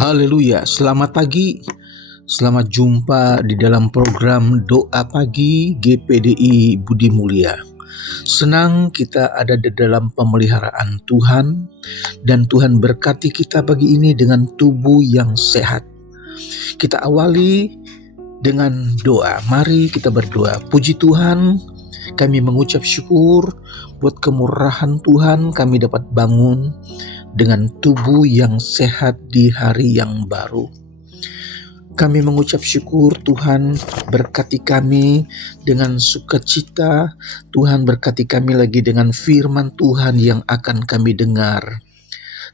Haleluya, selamat pagi, selamat jumpa di dalam program Doa Pagi GPDI Budi Mulia. Senang kita ada di dalam pemeliharaan Tuhan, dan Tuhan berkati kita pagi ini dengan tubuh yang sehat. Kita awali dengan doa. Mari kita berdoa. Puji Tuhan, kami mengucap syukur buat kemurahan Tuhan, kami dapat bangun dengan tubuh yang sehat di hari yang baru. Kami mengucap syukur Tuhan berkati kami dengan sukacita. Tuhan berkati kami lagi dengan firman Tuhan yang akan kami dengar.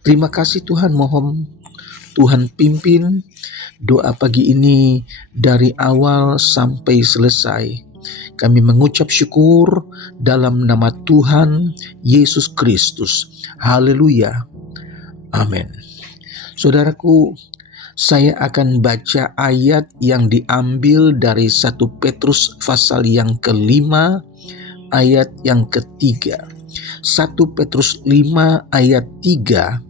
Terima kasih Tuhan, mohon Tuhan pimpin doa pagi ini dari awal sampai selesai. Kami mengucap syukur dalam nama Tuhan Yesus Kristus. Haleluya. Amin. Saudaraku, saya akan baca ayat yang diambil dari 1 Petrus pasal yang ke-5 ayat yang ke-3. 1 Petrus 5 ayat 3.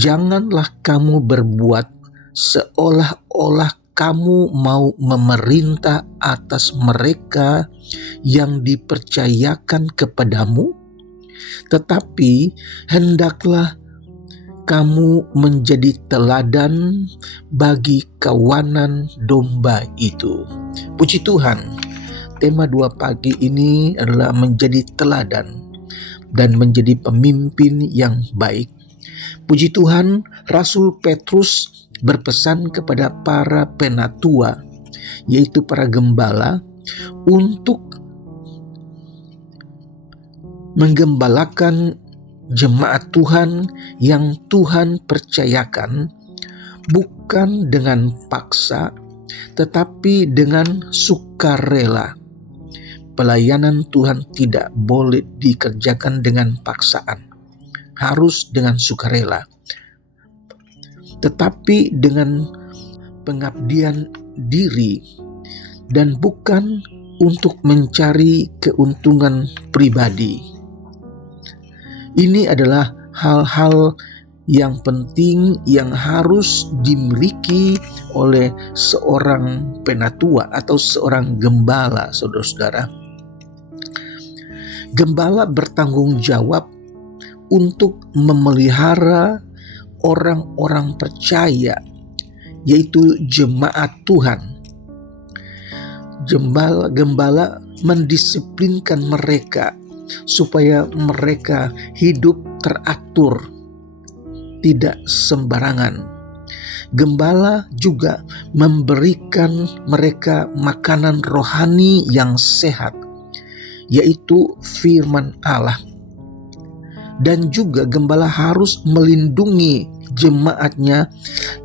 Janganlah kamu berbuat seolah-olah kamu mau memerintah atas mereka yang dipercayakan kepadamu, tetapi hendaklah kamu menjadi teladan bagi kawanan domba itu. Puji Tuhan, tema doa pagi ini adalah menjadi teladan dan menjadi pemimpin yang baik. Puji Tuhan, Rasul Petrus berpesan kepada para penatua, yaitu para gembala, untuk menggembalakan jemaat Tuhan yang Tuhan percayakan, bukan dengan paksa, tetapi dengan sukarela. Pelayanan Tuhan tidak boleh dikerjakan dengan paksaan, harus dengan sukarela, tetapi dengan pengabdian diri dan bukan untuk mencari keuntungan pribadi. Ini adalah hal-hal yang penting yang harus dimiliki oleh seorang penatua atau seorang gembala, saudara-saudara. Gembala bertanggung jawab untuk memelihara orang-orang percaya, yaitu jemaat Tuhan. Gembala mendisiplinkan mereka supaya mereka hidup teratur, tidak sembarangan. Gembala juga memberikan mereka makanan rohani yang sehat, yaitu firman Allah. Dan juga gembala harus melindungi jemaatnya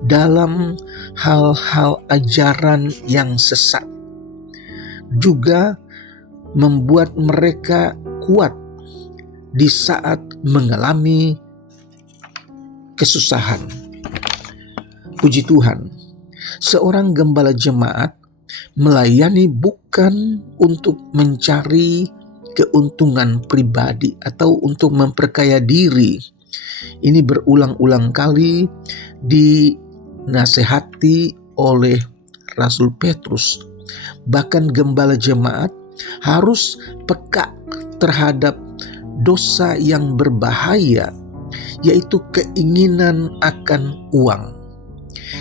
dalam hal-hal ajaran yang sesat. Juga membuat mereka kuat di saat mengalami kesusahan. Puji Tuhan, seorang gembala jemaat melayani bukan untuk mencari keuntungan pribadi atau untuk memperkaya diri. Ini berulang-ulang kali dinasehati oleh Rasul Petrus. Bahkan gembala jemaat harus peka terhadap dosa yang berbahaya, yaitu keinginan akan uang.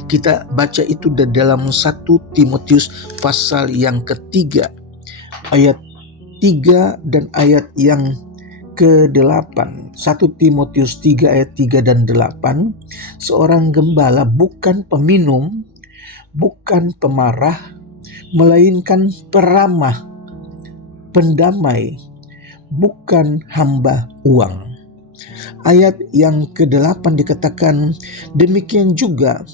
Kita baca itu dalam 1 Timotius pasal yang ke-3 ayat 3 dan ayat yang ke-8. 1 Timotius 3 ayat 3 dan 8. Seorang gembala bukan peminum, bukan pemarah, melainkan peramah, pendamai, bukan hamba uang. Ayat yang ke-8 dikatakan, demikian juga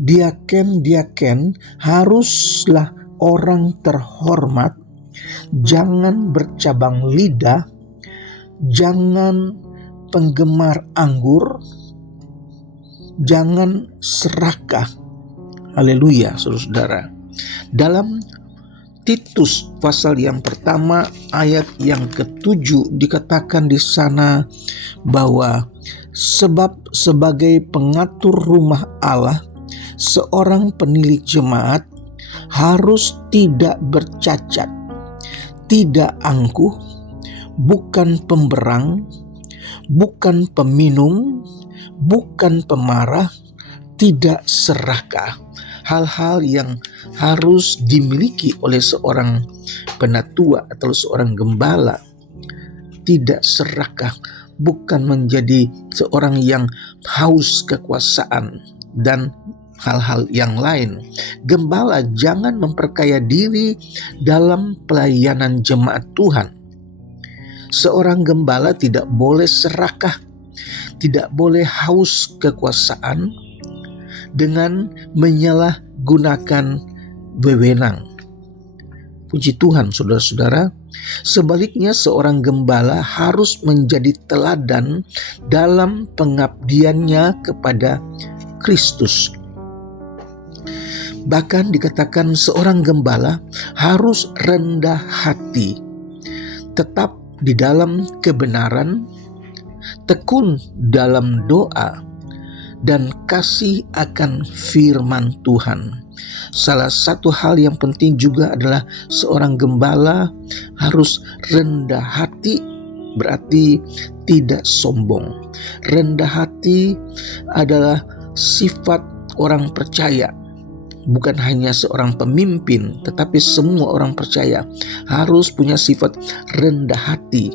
diaken haruslah orang terhormat, jangan bercabang lidah, jangan penggemar anggur, jangan serakah. Haleluya, saudara-saudara. Dalam Titus pasal yang pertama ayat yang ke-7 dikatakan di sana bahwa sebab sebagai pengatur rumah Allah, seorang penilik jemaat harus tidak bercacat, tidak angkuh, bukan pemberang, bukan peminum, bukan pemarah, tidak serakah. Hal-hal yang harus dimiliki oleh seorang penatua atau seorang gembala. Tidak serakah, bukan menjadi seorang yang haus kekuasaan dan hal-hal yang lain. Gembala jangan memperkaya diri dalam pelayanan jemaat Tuhan. Seorang gembala tidak boleh serakah, tidak boleh haus kekuasaan dengan menyalahgunakan wewenang. Puji Tuhan, saudara-saudara. Sebaliknya, seorang gembala harus menjadi teladan dalam pengabdiannya kepada Kristus. Bahkan dikatakan seorang gembala harus rendah hati, tetap di dalam kebenaran, tekun dalam doa, dan kasih akan firman Tuhan. Salah satu hal yang penting juga adalah seorang gembala harus rendah hati, berarti tidak sombong. Rendah hati adalah sifat orang percaya. Bukan hanya seorang pemimpin, tetapi semua orang percaya harus punya sifat rendah hati.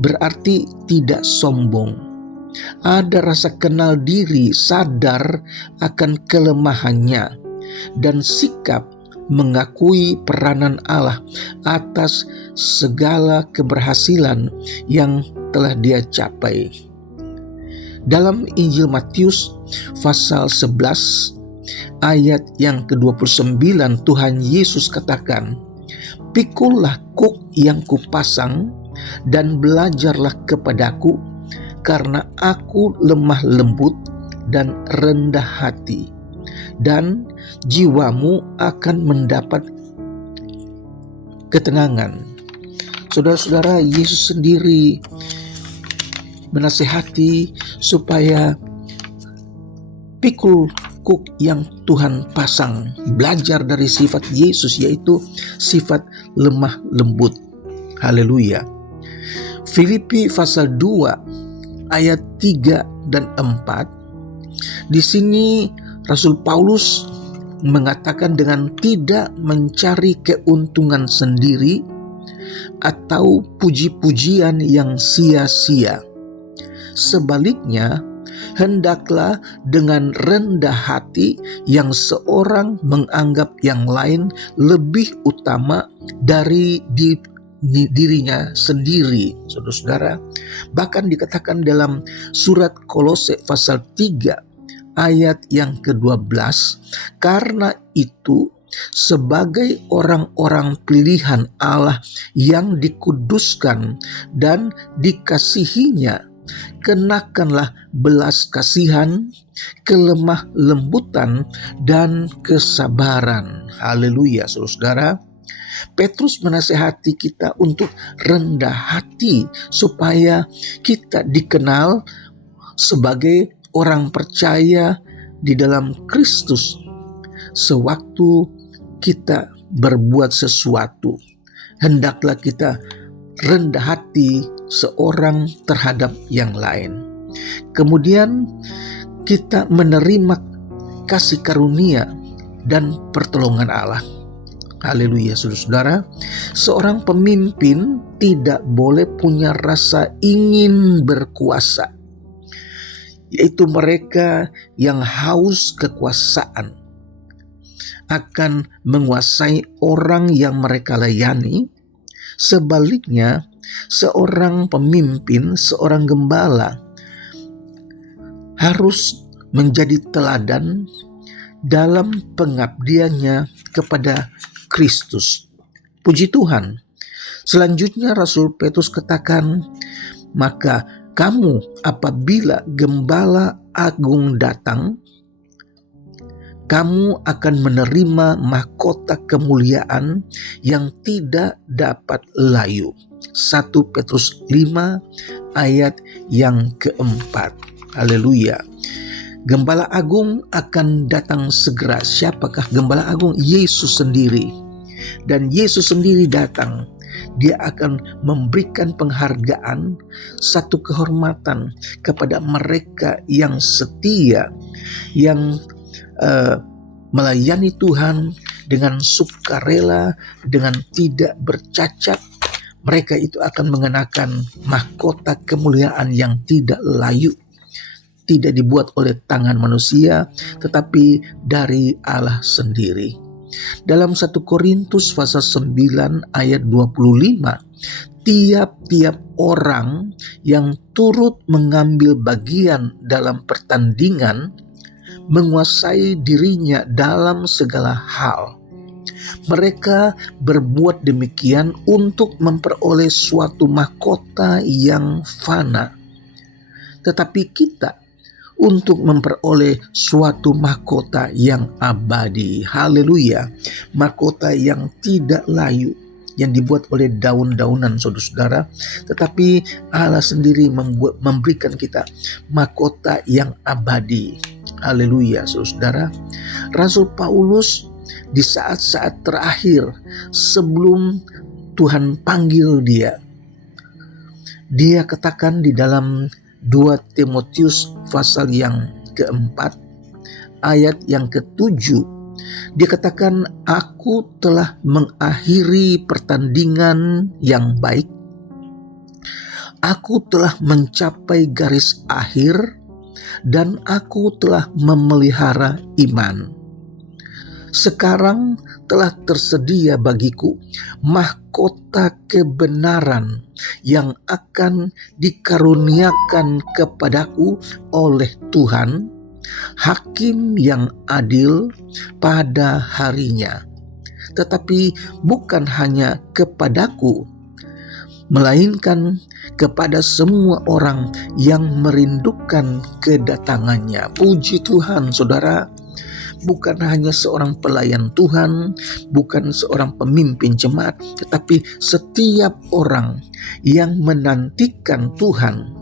Berarti tidak sombong. Ada rasa kenal diri, sadar akan kelemahannya, dan sikap mengakui peranan Allah atas segala keberhasilan yang telah dia capai. Dalam Injil Matius pasal 11 ayat yang ke-29, Tuhan Yesus katakan, "Pikullah kuk yang kupasang dan belajarlah kepadaku, karena aku lemah lembut dan rendah hati, dan jiwamu akan mendapat ketenangan." Saudara-saudara, Yesus sendiri menasihati supaya pikul kuk yang Tuhan pasang, belajar dari sifat Yesus, yaitu sifat lemah lembut. Haleluya. Filipi pasal 2 ayat 3 dan 4. Di sini Rasul Paulus mengatakan dengan tidak mencari keuntungan sendiri atau puji-pujian yang sia-sia. Sebaliknya, hendaklah dengan rendah hati yang seorang menganggap yang lain lebih utama dari dirinya sendiri. Saudara-saudara, bahkan dikatakan dalam surat Kolose pasal 3 ayat yang ke-12, karena itu sebagai orang-orang pilihan Allah yang dikuduskan dan dikasihinya, kenakanlah belas kasihan, kelemah lembutan, dan kesabaran. Haleluya, saudara. Petrus menasihati kita untuk rendah hati supaya kita dikenal sebagai orang percaya di dalam Kristus. Sewaktu kita berbuat sesuatu, hendaklah kita rendah hati seorang terhadap yang lain. Kemudian kita menerima kasih karunia dan pertolongan Allah. Haleluya, saudara. Seorang pemimpin tidak boleh punya rasa ingin berkuasa, yaitu mereka yang haus kekuasaan akan menguasai orang yang mereka layani. Sebaliknya, seorang pemimpin, seorang gembala harus menjadi teladan dalam pengabdiannya kepada Kristus. Puji Tuhan. Selanjutnya Rasul Petrus katakan, maka kamu apabila gembala agung datang, kamu akan menerima mahkota kemuliaan yang tidak dapat layu. 1 Petrus 5 ayat yang keempat. Haleluya. Gembala Agung akan datang segera. Siapakah Gembala Agung? Yesus sendiri. Dan Yesus sendiri datang. Dia akan memberikan penghargaan, satu kehormatan kepada mereka yang setia, yang melayani Tuhan dengan sukarela, dengan tidak bercacat. Mereka itu akan mengenakan mahkota kemuliaan yang tidak layu, tidak dibuat oleh tangan manusia, tetapi dari Allah sendiri. Dalam 1 Korintus pasal 9 ayat 25, tiap-tiap orang yang turut mengambil bagian dalam pertandingan menguasai dirinya dalam segala hal. Mereka berbuat demikian untuk memperoleh suatu mahkota yang fana. Tetapi kita untuk memperoleh suatu mahkota yang abadi. Haleluya. Mahkota yang tidak layu, yang dibuat oleh daun-daunan, saudara-saudara, tetapi Allah sendiri memberikan kita mahkota yang abadi. Haleluya, saudara. Rasul Paulus di saat-saat terakhir sebelum Tuhan panggil dia katakan di dalam 2 Timotius pasal yang keempat ayat yang ketujuh, dia katakan, aku telah mengakhiri pertandingan yang baik, aku telah mencapai garis akhir, dan aku telah memelihara iman. Sekarang telah tersedia bagiku mahkota kebenaran yang akan dikaruniakan kepadaku oleh Tuhan, Hakim yang adil pada harinya. Tetapi bukan hanya kepadaku, melainkan kepada semua orang yang merindukan kedatangannya. Puji Tuhan, saudara. Bukan hanya seorang pelayan Tuhan, bukan seorang pemimpin jemaat, tetapi setiap orang yang menantikan Tuhan,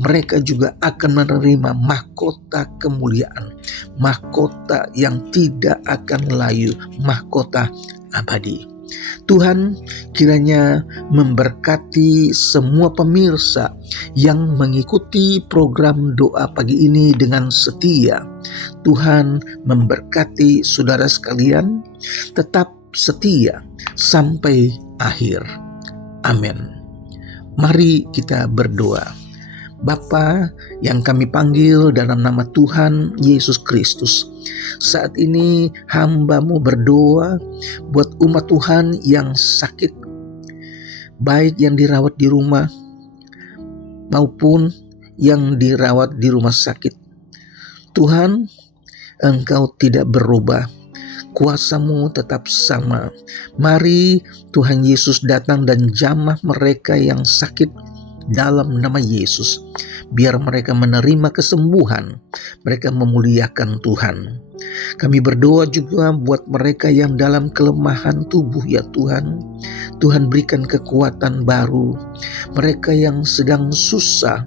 mereka juga akan menerima mahkota kemuliaan, mahkota yang tidak akan layu, mahkota abadi. Tuhan kiranya memberkati semua pemirsa yang mengikuti program doa pagi ini dengan setia. Tuhan memberkati saudara sekalian, tetap setia sampai akhir. Amin. Mari kita berdoa. Bapa yang kami panggil dalam nama Tuhan Yesus Kristus, saat ini hamba-Mu berdoa buat umat Tuhan yang sakit, baik yang dirawat di rumah maupun yang dirawat di rumah sakit. Tuhan, Engkau tidak berubah, kuasa-Mu tetap sama. Mari Tuhan Yesus datang dan jamah mereka yang sakit dalam nama Yesus. Biar mereka menerima kesembuhan, mereka memuliakan Tuhan. Kami berdoa juga buat mereka yang dalam kelemahan tubuh, ya Tuhan. Tuhan berikan kekuatan baru. Mereka yang sedang susah,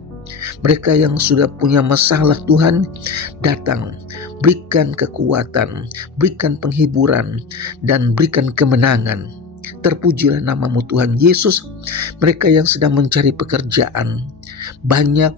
mereka yang sudah punya masalah, Tuhan datang, berikan kekuatan, berikan penghiburan, dan berikan kemenangan. Terpujilah nama-Mu Tuhan Yesus. Mereka yang sedang mencari pekerjaan, banyak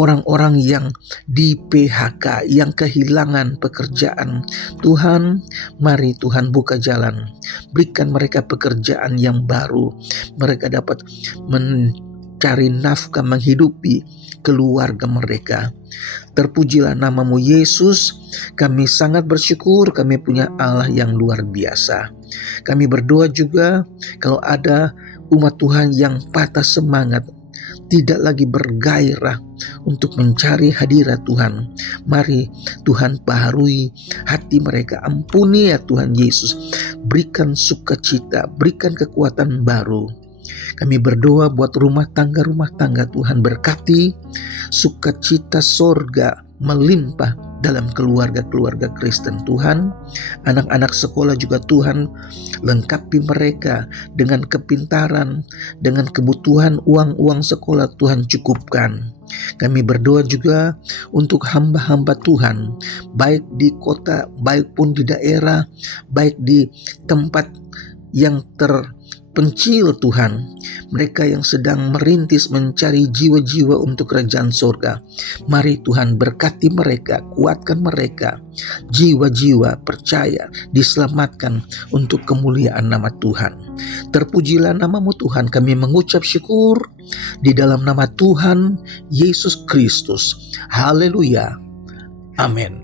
orang-orang yang di PHK, yang kehilangan pekerjaan. Tuhan, mari Tuhan buka jalan, berikan mereka pekerjaan yang baru. Mereka dapat mencari nafkah, menghidupi keluarga mereka. Terpujilah nama-Mu Yesus. Kami sangat bersyukur kami punya Allah yang luar biasa. Kami berdoa juga kalau ada umat Tuhan yang patah semangat, tidak lagi bergairah untuk mencari hadirat Tuhan, mari Tuhan baharui hati mereka. Ampuni ya Tuhan Yesus, berikan sukacita, berikan kekuatan baru. Kami berdoa buat rumah tangga Tuhan, berkati sukacita sorga melimpah dalam keluarga-keluarga Kristen Tuhan. Anak-anak sekolah juga Tuhan lengkapi mereka dengan kepintaran, dengan kebutuhan uang sekolah Tuhan cukupkan. Kami berdoa juga untuk hamba-hamba Tuhan, baik di kota, baik pun di daerah, baik di tempat yang terpencil Tuhan, mereka yang sedang merintis mencari jiwa-jiwa untuk kerajaan surga. Mari Tuhan berkati mereka, kuatkan mereka, jiwa-jiwa percaya diselamatkan untuk kemuliaan nama Tuhan. Terpujilah namamu Tuhan, kami mengucap syukur di dalam nama Tuhan Yesus Kristus. Haleluya. Amin.